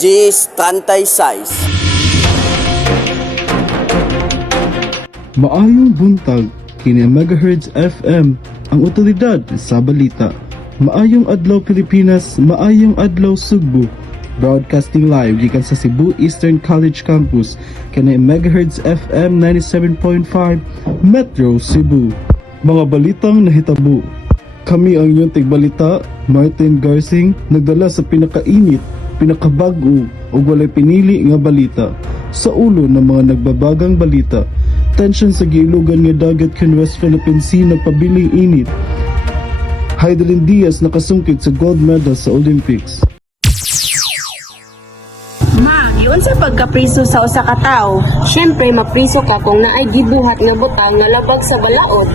G36. Maayong buntag kini Megahertz FM ang otoridad sa balita. Maayong adlaw Pilipinas, maayong adlaw Sugbo. Broadcasting live gikan sa Cebu Eastern College Campus kini Megahertz FM 97.5 Metro Cebu. Mga balitang nahitabo. Kami ang iyong tigbalita, Martin Garsing, nagdala sa pinakainit, pinakabago o walay pinili nga balita sa ulo ng mga nagbabagang balita. Tension sa giilugan nga dagat kan West Philippine Sea nagpabiling init. Heidelin Diaz nakasungkit sa gold medal sa Olympics. Ma, yun sa pagkapriso sa usa ka tawo. Siyempre, mapriso ka kung naay gibuhat nga butang nga labag sa balaod.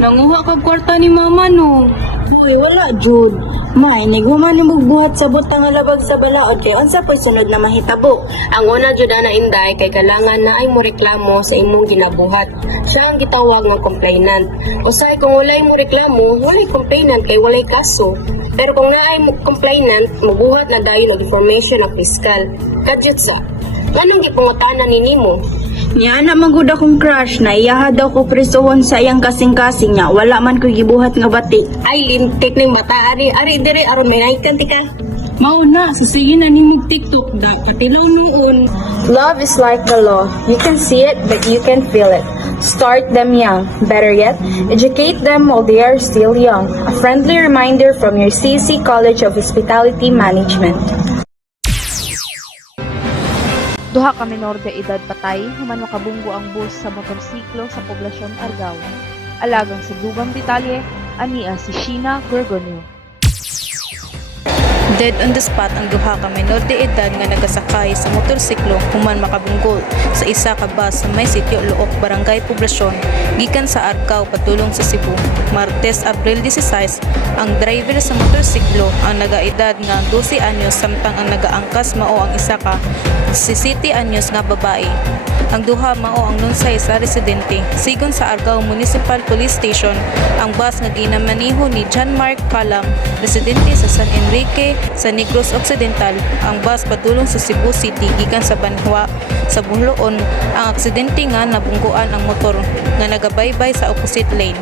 Nanguha ka kwarta ni mama no. Uy, wala, Jude. May, naghuman ni magbuhat sa butang nga labag sa balaod kay unsa pa'y sunod na mahitabo. Ang una jud ana inday kay kailangan na ay mo reklamo sa imong ginabuhat. Siya ang gitawag nga complainant. Usay kung walay mo reklamo, walay complainant kay walay kaso. Pero kung naay mo complainant, magbuhat na dayon og information ng piskal. Kadyot sa, anong gipangutanan ni nimo? Niya na magud akong crush na iyaha daw ko prisuhon sa iyang kasing-kasing niya. Wala man ko gibuhat nga batik. Ay, lintik ng mata. Ari dire aron may naikan tika. Mauna, sige na ni mag TikTok da. Patilaw noon. Love is like the law. You can see it, but you can feel it. Start them young. Better yet, educate them while they are still young. A friendly reminder from your CC College of Hospitality Management. Duha ka menor de edad patay human makabunggo ang bus sa motorsiklo sa poblasyon Argao. Alagang sa dugang detalye, ania si Sheena Gorgonio. Dead on the spot ang duha ka menor de edad nga nagasakay sa motorsiklo human makabunggol sa isa ka bus sa may sitio Luok, Barangay Poblasyon, gikan sa Argao patulong sa Cebu. Martes, Abril 16, ang driver sa motorsiklo ang nagaedad nga 12 anyos samtang ang nagaangkas mao ang isa ka 17 anyos nga babae. Ang duha mao ang lunsay sa residente. Sigon sa Argao Municipal Police Station, ang bus nga ginamaniho ni John Mark Calam, residente sa San Enrique sa Negros Occidental. Ang bus padulong sa Cebu City gikan sa Banhua sa Buloon. Ang aksidente nga nabungguan ang motor nga nagabaybay sa opposite lane.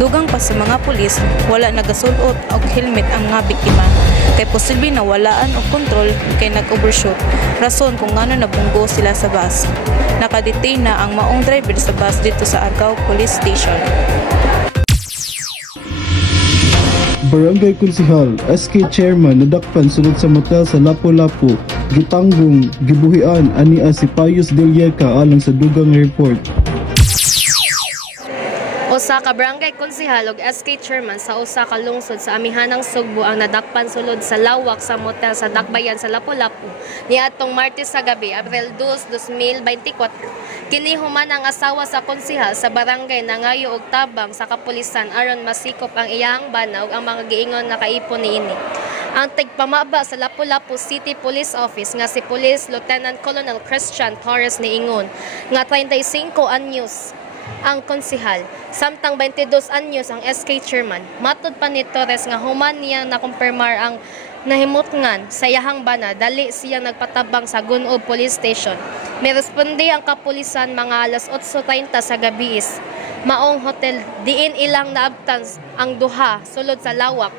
Dugang pa sa mga pulis, wala nagasulot og helmet ang mga biktima. Kay posible na walaan og kontrol kay nag-overshoot. Rason kung ngano nabunggo sila sa bus. Nakadetain na ang maong driver sa bus dito sa Argao Police Station. Barangay Konsehal, SK Chairman nadakpan sunod sa motel sa Lapu-Lapu. Gitanggong, gibuhian ania si Pius Delieca alang sa dugang report. Usa ka barangay konsehal ug SK chairman sa usa ka lungsod sa amihanang Sugbo ang nadakpan sulod sa lawak sa motel sa Dakbayan sa Lapu-Lapu niadtong Martes sa gabi, Abril 2, 2024. Kini human ang asawa sa konsehal sa barangay nangayo og tabang sa kapulisan aron masikop ang iyang bana ug ang mga giingon na kaipon niini. Ang tigpamaba sa Lapu-Lapu City Police Office nga si Police Lieutenant Colonel Christian Torres niingon nga 35 anyos ang konsehal, samtang 22 anyos ang SK chairman. Matud pa ni Torres nga human niya nakumpirmar ang nahimutngan sa yahang bana, dali siyang nagpatabang sa Gunob Police Station. May responde ang kapulisan mga alas 8:30 sa gabiis. Maong hotel diin ilang naabtan ang duha sulod sa lawak.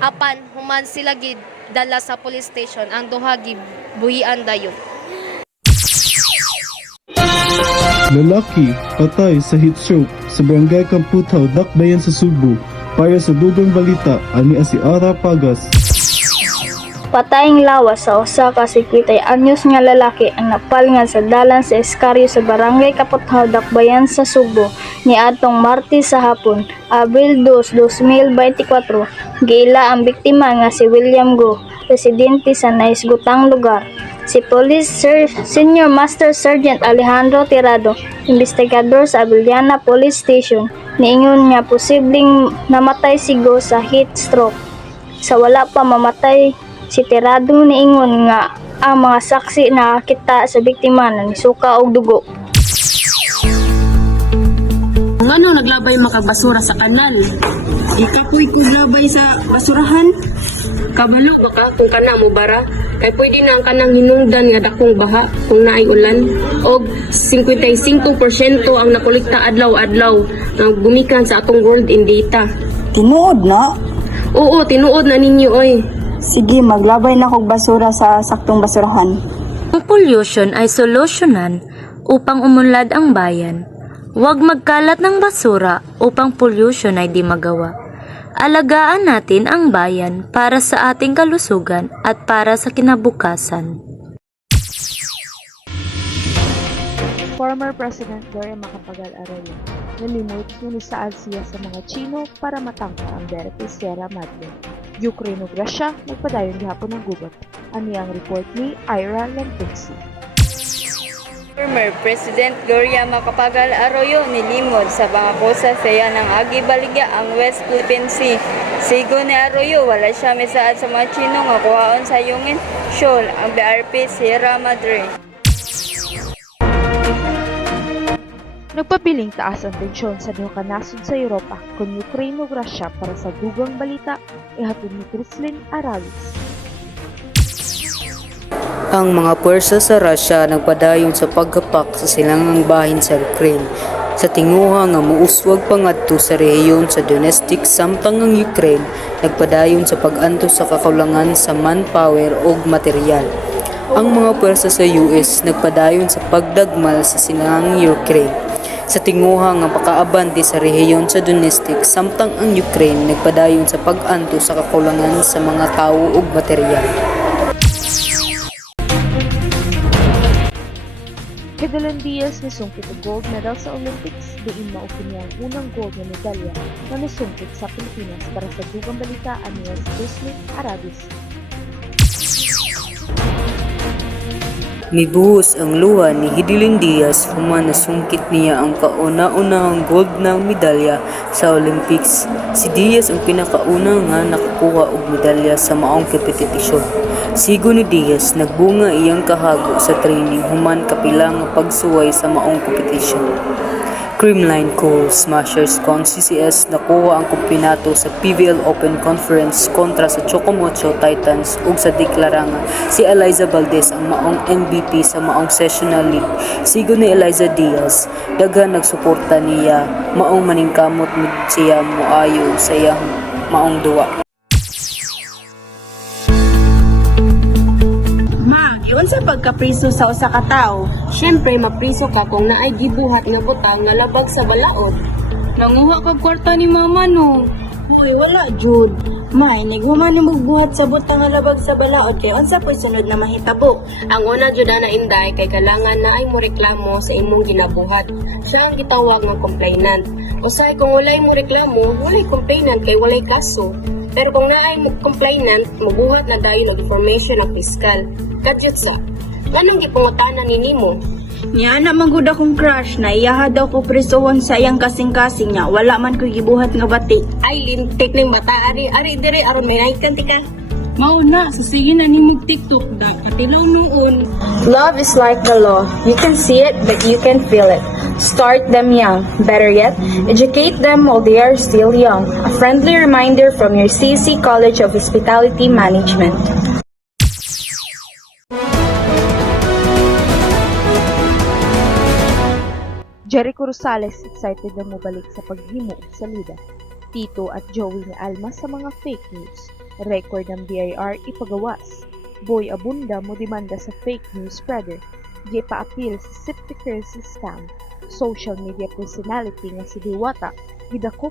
Apan human sila gidala sa police station, ang duha gibuhian dayon. Lalaki patay sa heat stroke sa Barangay Kamputaw, Dakbayan sa Sugbo. Para sa dugang balita, ania si Ara Pagas. Patayng lawas sa usa ka 50 anyos nga lalaki ang napalngan sa dalan sa Escarrio sa Barangay Kaputhaw, Dakbayan sa Sugbo niadtong Martes sa hapon, Abril 2, 2024. Giila ang biktima nga si William Go, residente sa naisgutang lugar. Si Police Senior Master Sergeant Alejandro Tirado, investigador sa Abiliana Police Station, niingon nga posibleng namatay si Go sa heat stroke. Sa wala pa mamatay, si Tirado niingon nga ang mga saksi nakakita sa biktima na nisuka og dugo. Ngano naglabay makagbasura sa kanal? Ikapoy ko labay sa basurahan? Kabalo ba ka kung kana mo bara? kay pwede na ang kanang hinungdan nga dakong baha kung naay ulan og 55% ang nakolekta adlaw-adlaw nga gumikan sa atong world in data. Tinuod na. Oo, tinuod na ninyo oy. Sige, maglabay na kog basura sa saktong basurahan. Ang pollution ay solusyonan upang umunlad ang bayan. Huwag magkalat ng basura upang pollution ay di magawa. Alagaan natin ang bayan para sa ating kalusugan at para sa kinabukasan. Former President Gloria Macapagal Arroyo nalimot kung saan siya sa mga Chino para matangka ang Verite Sierra Madre. Ukraine ug Russia nagpadayon gihapon ng gubat. Ani ang report ni Ira Lentexi. Former President Gloria Macapagal Arroyo nilimod sa pangakusa saya ng Agi Baligya ang West Philippine Sea. Sigo ni Arroyo, wala siya misaad sa mga Chino nga kuhaon sa Yungin Shoal ang BRP Sierra Madre. Nagpabiling taas ang tensyon sa duha ka nasod sa Europa kung Ukraine ug Russia para sa dugang balita ihatod ni Crislin Aralis. Ang mga puwersa sa Russia nagpadayon sa paggapak sa silangang bahin sa Ukraine sa tinguha nga muuswag pangadto sa rehiyon sa Donetsk samtang ang Ukraine nagpadayon sa pag-anto sa kakulangan sa manpower ug material. Ang mga puwersa sa US nagpadayon sa pagdagmal sa silangang Ukraine sa tinguha nga pakaabante sa rehiyon sa Donetsk samtang ang Ukraine nagpadayon sa pag-anto sa kakulangan sa mga tawo ug material. Kedelan Diaz nasungkit ang gold medal sa Olympics, diin maupin niya ang unang gold na medalya na nasungkit sa Pilipinas para sa dugang balita aniya si Crislin Aralis. Mibuhos ang luha ni Hidilyn Diaz human nasungkit niya ang kauna-unahang gold na medalya sa Olympics. Si Diaz ang pinakauna nga nakakuha og medalya sa maong kompetisyon. Sigo ni Diaz, nagbunga iyang kahago sa training human kapila nga pagsuway sa maong kompetisyon. Creamline Coal Smashers con CCS nakuha ang kumpinato sa PVL Open Conference kontra sa Chocomocho Titans ug sa deklaranga si Eliza Valdez ang maong MVP sa maong Sessional League. Sigo ni Eliza Diaz, daghan nagsuporta niya, maong maningkamot siya moayo sa iyang maong duwa. Yun sa pagkapriso sa usa ka tawo. Siyempre mapriso ka kung naay gibuhat nga butang nga labag sa balaod. Nanguha kag kwarta ni mama no. Hoy, wala jud. May nighuman ni magbuhat sa butang nga labag sa balaod kay unsa pay sunod na mahitabo. Ang una jud na inday kay kailangan na ay mo reklamo sa imong ginabuhat. Siya ang gitawag nga complainant. Usahay kung walay mo reklamo, walay complainant kay walay kaso. Pero kung naay mo complainant, mabuhat na dayon og information ang piskal. Kadyot sa, anong gipangutanan ni nimo? Nya na magud akong crush na iyaha daw ko prisohon sa iyang kasing-kasing niya. Wala man ko gibuhat nga batik. Ay, lintik ng bata, ari dire, aron may naikan tika. Mao na, sige na nimog TikTok da, katilaw noon. Love is like the law. You can see it, but you can feel it. Start them young. Better yet, educate them while they are still young. A friendly reminder from your CC College of Hospitality Management. Jericho Rosales excited na mubalik sa paghimo sa Lida. Tito at Joey ni Alma sa mga fake news. Record ng BIR ipagawas. Boy Abunda mo demanda sa fake news spreader. Di pa-appeal sa Sipti Currency scam. Social media personality nga si Diwata, gidakop.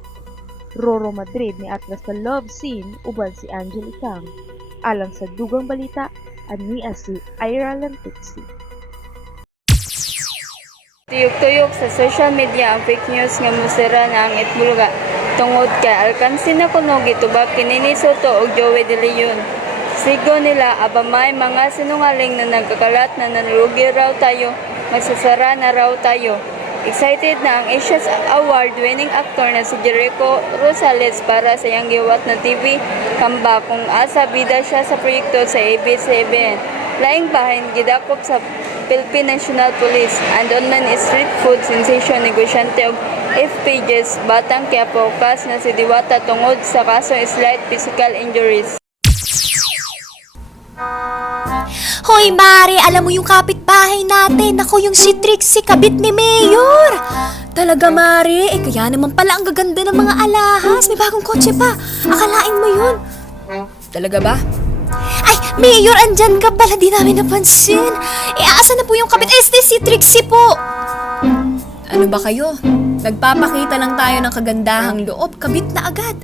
Roro Madrid ni Atlas sa love scene uban si Angel Icang. Alang sa dugang balita, ania si Ira Lentexi. Tuyok-tuyok sa social media ang fake news nga musira na ang Itbulaga. Tungod kay alkansin na kuno gitubag kini ni Soto ug Joey De Leon. Sigo nila abamay mga sinungaling na nagkakalat na nalugi raw tayo, magsasara na raw tayo. Excited na ang Asia's Award-winning actor na si Jericho Rosales para sa iyang giwat na TV comeback kung asa bida siya sa proyekto sa ABS-CBN. Laing bahin gidakop sa Philippine National Police and online street food sensation negosyante og FPJs Batang Quiapo kas na si Diwata tungod sa kasong slight physical injuries. Hoy Mare, alam mo yung kapitbahay natin. Ako yung si Trixie, kabit ni Mayor. Talaga Mare, kaya naman pala ang gaganda ng mga alahas. May bagong kotse pa. Akalain mo yun. Talaga ba? Ay, Mayor, andyan ka pala. Di namin napansin. Asa na po yung kabit? Si Trixie po. Ano ba kayo? Nagpapakita lang tayo ng kagandahang loob. Kabit na agad.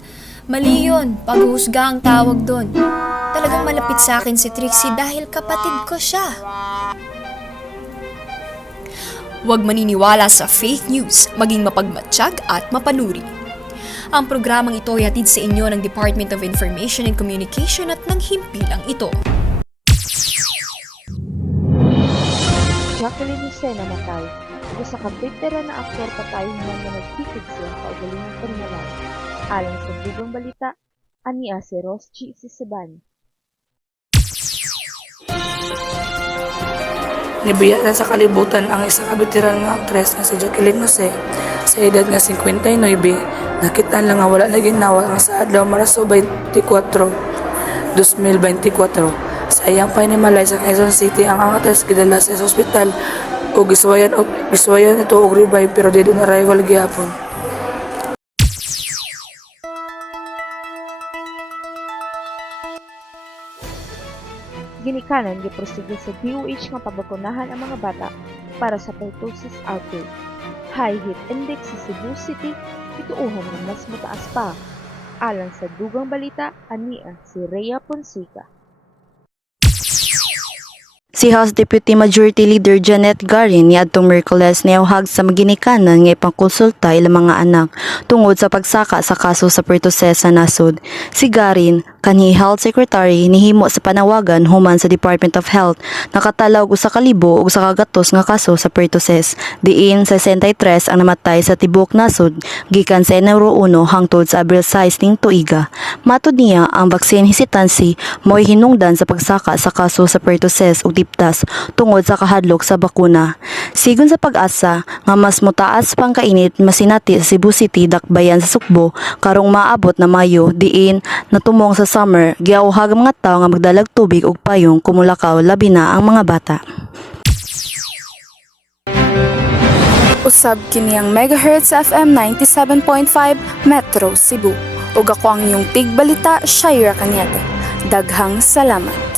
Mali yun. Paghuhusga ang tawag doon. Talagang malapit sa akin si Trixie dahil kapatid ko siya. Huwag maniniwala sa fake news, maging mapagmatsyag at mapanuri. Ang programang ito ay hatid sa inyo ng Department of Information and Communication at ng himpilang ito. Jacqueline Jose namatay. Isa ka veteran na aktor patay man na nagtikid siya sa ugaling ng kriminal. Alang sa dugang balita, ania si Ross G. Siseban. Nibiya na sa kalibutan ang isa ka veteran nga aktres nga si Jacqueline Jose. Sa edad nga 59, nakita lang nga wala na ginawa ang sa adlaw Marso 24, 2024. Sa iyang panimalay sa Quezon City ang aktres gidala sa ospital o giswayan ito og revive pero di doon arrival gihapon. Ginikanan giprosedur sa DOH nga pabakunahan ang mga bata para sa pertussis outbreak. High heat index sa Cebu City ituuhan ng mas mataas pa. Alang sa dugang balita, ania si Rhea Fonseca. Si House Deputy Majority Leader Janet Garin niadtong Miyerkules niauhag sa maginikanan nga ipangkonsulta ilang mga anak tungod sa pagsaka sa kaso sa pertussis sa nasod. Si Garin kanhi Health Secretary nihimo sa panawagan human sa Department of Health nakatalog usa ka libo ug sa kagatos nga kaso sa pertussis. Diin 63 ang namatay sa tibuok nasod gikan sa Enero 1 hangtod sa Abril 6 ning tuiga. Matud niya ang vaccine hesitancy mo'y hinungdan sa pagsaka sa kaso sa pertussis ug diptas tungod sa kahadlok sa bakuna. Sigon sa pag-asa nga mas motaas pang kainit masinati sa Cebu City dakbayan sa Sugbo karong maabot na Mayo diin natumong sa summer giauhag ang mga tawo nga magdalag tubig ug payong kumulakaw labi na ang mga bata. Usab kini ang Megahertz FM 97.5 Metro Cebu. Ug ako ang iyong tigbalita, Shaira Cañete. Daghang salamat.